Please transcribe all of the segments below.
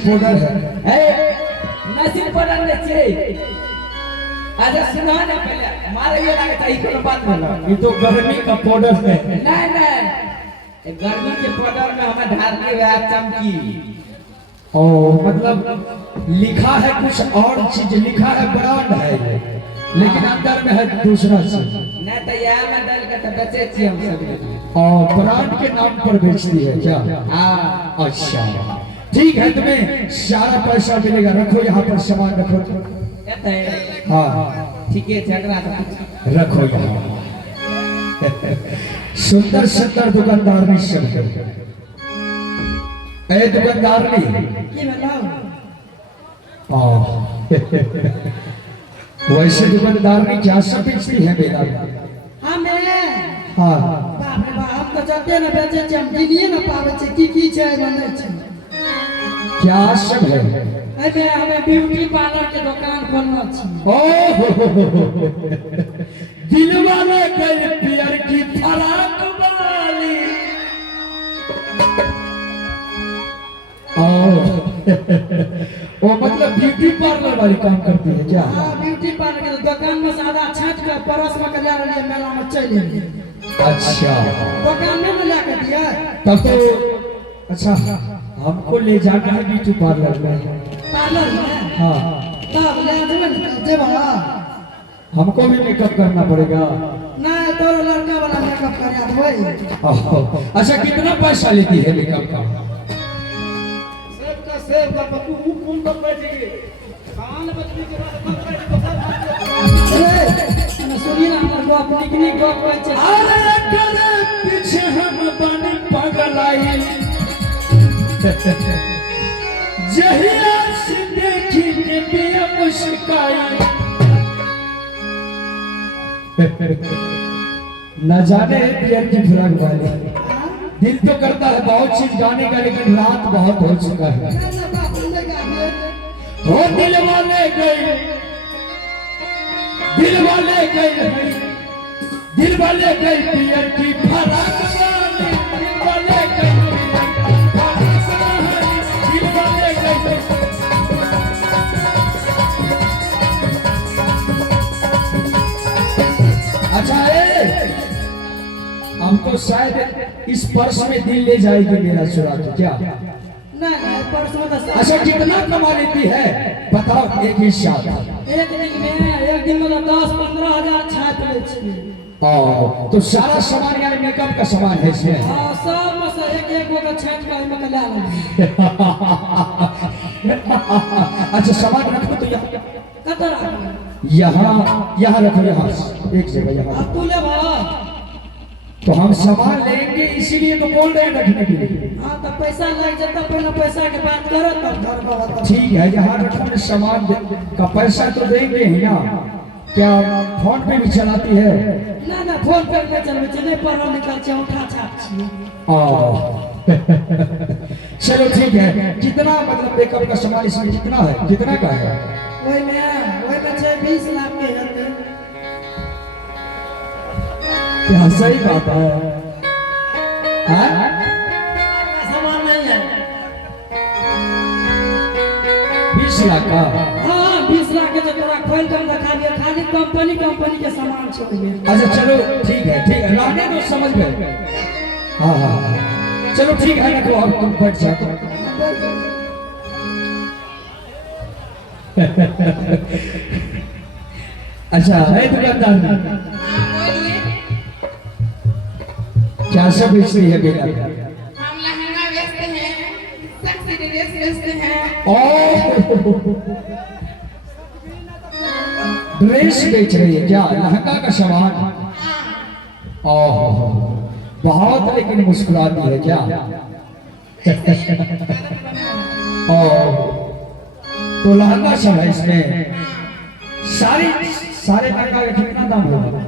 Powder है। नसीब powder ले छे। अच्छा सुना ना पहले मारे ये लगे था इको बात बोलो। ये तो गर्मी का पाउडर है। नहीं नहीं गर्मी के पाउडर में हमें ढाल के हुआ चमकी। ओ मतलब लिखा है कुछ और चीज, लिखा है ब्रांड है ये, लेकिन अंदर में है दूसरा चीज। नहीं तो यह में डाल के तो बेचे छी हम सब। और ब्रांड के नाम पर बेचती है क्या? हाँ अच्छा ठीक है, तुम्हें सारा पैसा मिलेगा। रखो यहाँ पर सामान रखो। हाँ ठीक है झगड़ा रखो यहाँ। सुंदर सुंदर दुकानदार भी सब है। ए दुकानदार नहीं की बताओ। वैसे दुकानदार नहीं क्या सब बेचती है मेरा? हमें हाँ बाप रे बाप हम तो जानते ना बेचे छी, हम गिनिए ना पावे छी की छै बने छै। क्या सब है? अरे हमें ब्यूटी पार्लर के दुकान खोलना छी। दिल वाले गए पियर की फराक वाली। वो मतलब ब्यूटी पार्लर वाली काम करती है क्या? हाँ ब्यूटी पार्लर के दुकान में सादा छाट के परस में के ले रही मेला में चल रही। अच्छा दुकान में ला के दिया तब तो अच्छा हमको ले जाना है ब्यूटी पार्लर में। पार्लर में हाँ तब ले जेबा हमको भी मेकअप करना पड़ेगा। नहीं तो लड़का वाला मेकअप करा देबै। अच्छा कितना पैसा लेती है मेकअप का? सेव का पप्पू कौन तो बैठेगी खान बच्चे के बाद सुनिए ना हमर को अपनी की नहीं को कहै छै। अरे करे पीछे हम बन पगलाई जहिया से देखी के बिया मुस्काई। न जाने पियर की फराक वाली। दिल तो करता है बहुत चीज गाने का, लेकिन रात बहुत हो चुका है। हो दिल वाले गए, दिल वाले गए, दिल वाले गए पियर की फराक वाली। दिल वाले गए, दिल वाले गए। अच्छा हमको शायद इस पर्स में दिल ले जाएगी मेरा चुरा के क्या? नहीं पर्स में तो अच्छा कितना कमा लेती है बताओ एक ही साथ? एक दिन में 10-15 हजार छाप ले छी। तो सारा सामान यानी मेकअप का सामान है इसमें? हां सब में से एक गो का छाप के में ला ले। अच्छा सामान रखो तो कतर यहाँ यहाँ रखो, यहाँ एक जगह यहाँ। अब तू ले भा तो हम सामान लेंगे इसीलिए तो बोल रहे हैं रखने के लिए। हाँ तो पैसा लग जाता, पहले पैसा के बात करो तब घर का बता। ठीक है यहाँ रखो, सामान का पैसा तो देंगे ही ना। क्या फोन पे भी चलाती है? ना फोन पे नहीं चलबे छै, नहीं पढ़ो निकल छै उठा छाप छी। चलो ठीक है, कितना मतलब मेकअप का सामान इसमें कितना है, कितना का है? ओए में छै 20 लाख के है। क्या सही बात है? सामान नहीं है 20 लाख का? हाँ 20 लाख के तो तोरा खोल कर दिखा दिया, खाली कंपनी के सामान छोड़िए। अच्छा चलो ठीक है रहने दो, समझ गए। हाँ चलो ठीक है रखो, अब तुम बैठ जाओ। अच्छा है दुकानदार क्या सब बेच रही है बेटा? हम लहंगा बेचते हैं, सेक्सी ड्रेस बेचते हैं। ड्रेस बेच रही है क्या? लहंगा का सामान? बहुत लेकिन मुस्कुराती है क्या? तो लहंगा सब है इसमें? सारे लहंगा का कितना दाम होगा?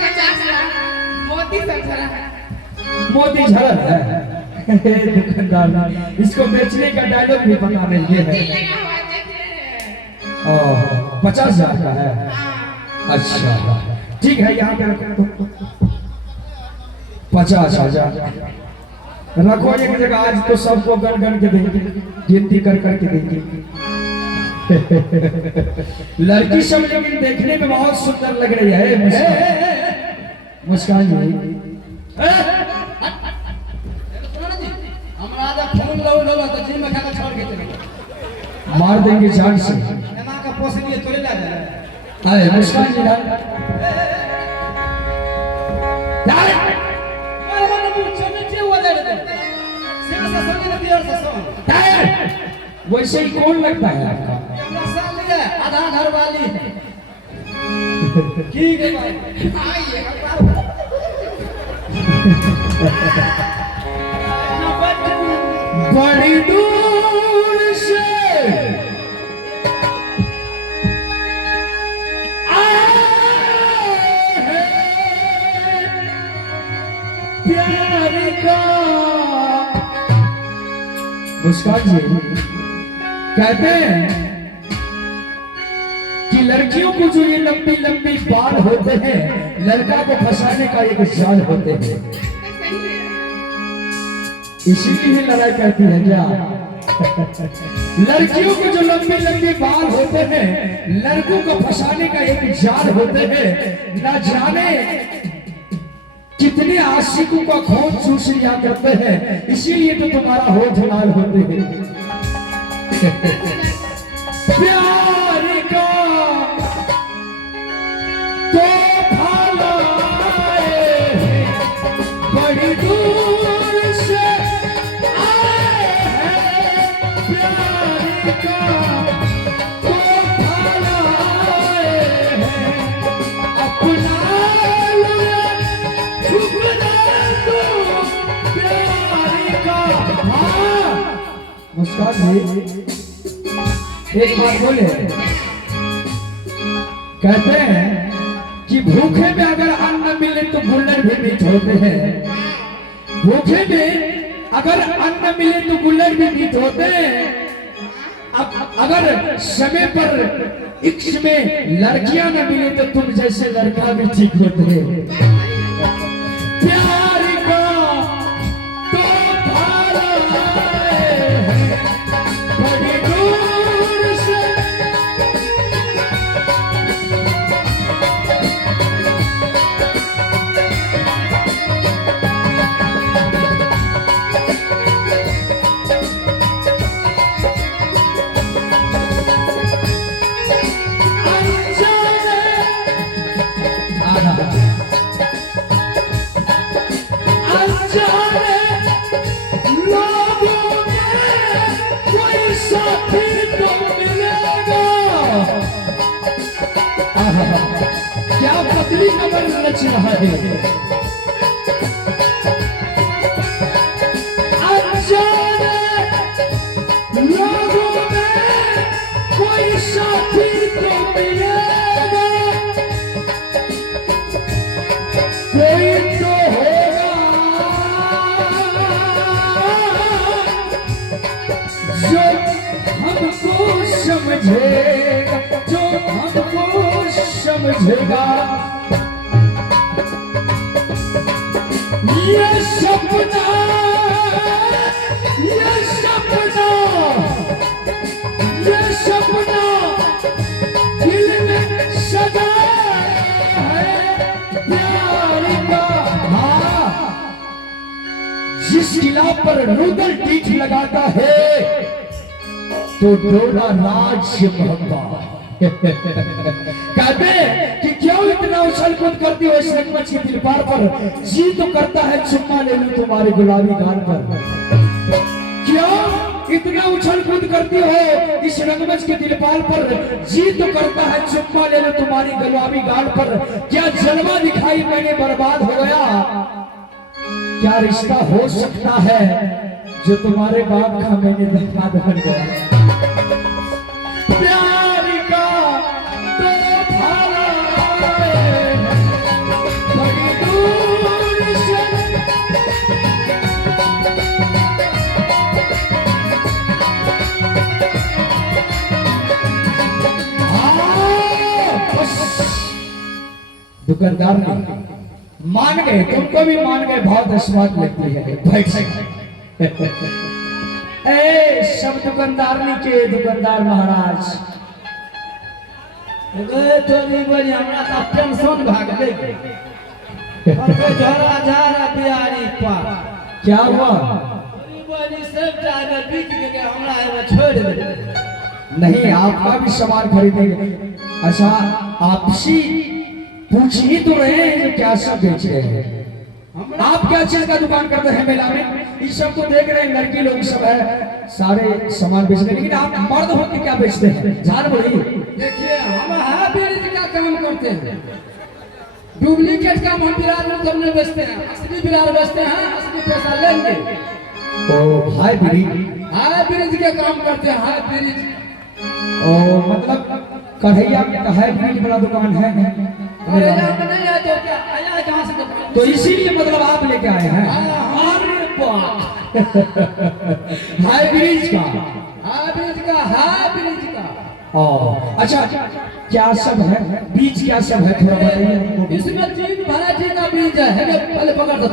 50 लाख मोती सब झरा है। मोती झलक है। दुकानदार इसको बेचने का डायलॉग भी पता नहीं है। 50,000 का है? अच्छा ठीक है यहाँ पे 50,000। रखो एक जगह, आज तो सबको गन गन के देंगे, गिनती कर करके देंगे। लड़की सब लेकिन देखने में बहुत सुंदर लग रही है। मुस्कान जी हमरा फोन लो तो जिम में खाना छोड़ के चले मार देंगे जान से। एना का पोसलिए तोले ला दे। अरे मुस्कान जी वैसे ही कौन लगता है आपका? आधा घर वाली ठीक है भाई आइए बड़ी दूर से प्यार का। मुस्कान जी कहते हैं कि लड़कियों को जो ये लंबी लंबी बाल होते हैं, लड़का को फंसाने का एक जाल होते हैं, इसीलिए लड़ाई करती है क्या? लड़कियों को जो लंबी लंबी बाल होते हैं, लड़कों को फंसाने का एक जाल होते हैं। ना जाने कितने आशिकों का खून चूस लिया करते हैं, इसीलिए तो तुम्हारा होठ लाल होते हैं। प्यार का तो भालाए बड़ी दूर से आए हैं, प्यार का तो भालाए हैं, अपना मुस्कान जी एक बात बोले, कहते हैं कि भूखे में अगर अन्न मिले तो गुल्लर भी मीठ होते हैं। भूखे में अगर अन्न मिले तो गुल्लर भी मीठ होते हैं। अब अगर समय पर इश्क में लड़कियां न मिले तो तुम जैसे लड़का भी ठीक होते हैं। प्यार का तो बड़ी दूर से क्या पतली कमर रच रहा है। अनजाने लोगों में कोई साथी तो मिलेगा, कोई तो होगा जो हमको समझेगा, जो हमको समझेगा। ये सपना ये सपना ये सपना दिल में सदा है प्यार का। हाँ, जिस किला पर रुदल टीठ लगाता है तो डोरा राज से मोहब्बत। कहते कि क्यों इतना उछल कूद करती हो इस रंगमंच के दिलपार पर, जी तो करता है चुम्मा ले लूं तुम्हारे गुलाबी गाल पर। क्यों इतना उछल कूद करती हो इस रंगमंच के दिलपार पर, जी तो करता है चुम्मा ले लूं तुम्हारी गुलाबी गाल पर। क्या जलवा दिखाई मैंने बर्बाद हो गया, क्या रिश्ता हो सकता है जो तुम्हारे बाप का मैंने धन्यवाद बन गया। प्यार का तो भालाए बड़ी दूर से दुकानदार ने मान गए, तुमको भी मान गए, बहुत स्वाद लगती है। बैठ सकते ए सब दुकानदारनी के दुकानदार महाराज गए तो नहीं बनी हमरा तो टेंशन भाग गई झरा झरा बिहारी पार क्या हुआ? बनी सब टाइम बिक के हमरा एमे छोड़ दे। नहीं, आपका भी सामान खरीदेंगे। अच्छा, आपसी पूछ ही तो रहे हैं जो क्या सब बेच रहे हैं। आप क्या चीज का दुकान करते हैं मेला में? इस सब को देख रहे हैं, लड़की लोग सब है, सारे सामान बेच रहे हैं, लेकिन आप मर्द होकर क्या बेचते हैं? जान बोली। देखिए हम हाइब्रिड का काम करते हैं, डुप्लीकेट काम हम बिरार में सब नहीं बेचते हैं, असली बिरार बेचते हैं, असली पैसा लेंगे। ओ हाइब्रिड के काम करते हैं, हाइब्रिड। ओ मतलब कढ़ैया का हाइब्रिड बड़ा दुकान है अरे आप नहीं आए तो क्या आया कहां से दुकान? तो इसीलिए मतलब आप लेके आए हैं अरे वाह हाइब्रिड का। हाइब्रिड का। ओ अच्छा, क्या सब है बीज, क्या सब है थोड़ा बताइए हमको। इसमें 3 वैरायटी का बीज है, पहले पकड़ दो।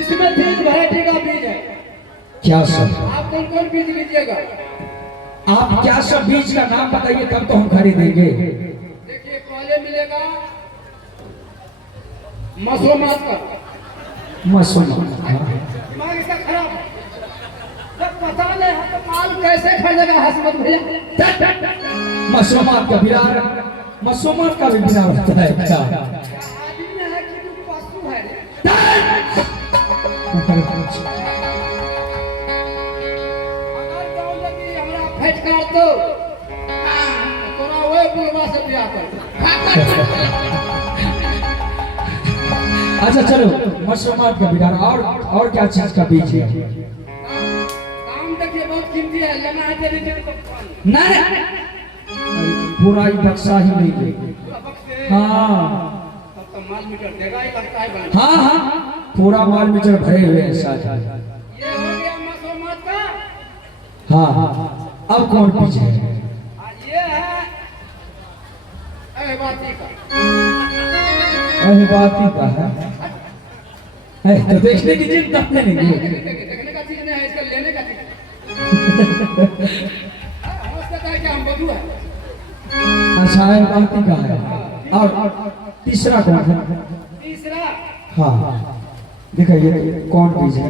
इसमें 3 वैरायटी का बीज है। क्या सब? आप कौन कौन बीज लीजिएगा? आप क्या सब बीज का नाम बताइए, तब तो हम खरीदेंगे। देखिए पहले मिलेगा मसोमात का। दिमाग इसका खराब है, जब पता नहीं है तो माल कैसे खरीदेगा हसमत भैया? मसोमात का बिरार, मसोमात का भी बिरार होता है क्या? आदमी में है कि तू पशु है रे? अगर गाँव लगी हमरा फेट कर दो, तोरा वो बुलवा से बियाह कर। अच्छा चलो, मशरूमात का बिरार और क्या चीज का बीज है? काम देखिए बहुत कीमती है, लेना है तेरी तो नहीं, पूरा ही बक्सा ही नहीं है। हाँ तब तो माल मीटर देगा ही लगता है। हाँ, पूरा माल मीटर भरे हुए हैं साथ। ये हो गया मसोमात का। हाँ, अब कौन बीज है? ये है अहबाती का। अहबाती का है तो देखने की चिंता नहीं है। देखने का चीज नहीं है, इसका लेने का चीज है। हो सकता है कि हम बदू है। अच्छा, अहबाती का है। और तीसरा कौन है? तीसरा हाँ दिखाइए कौन बीज है?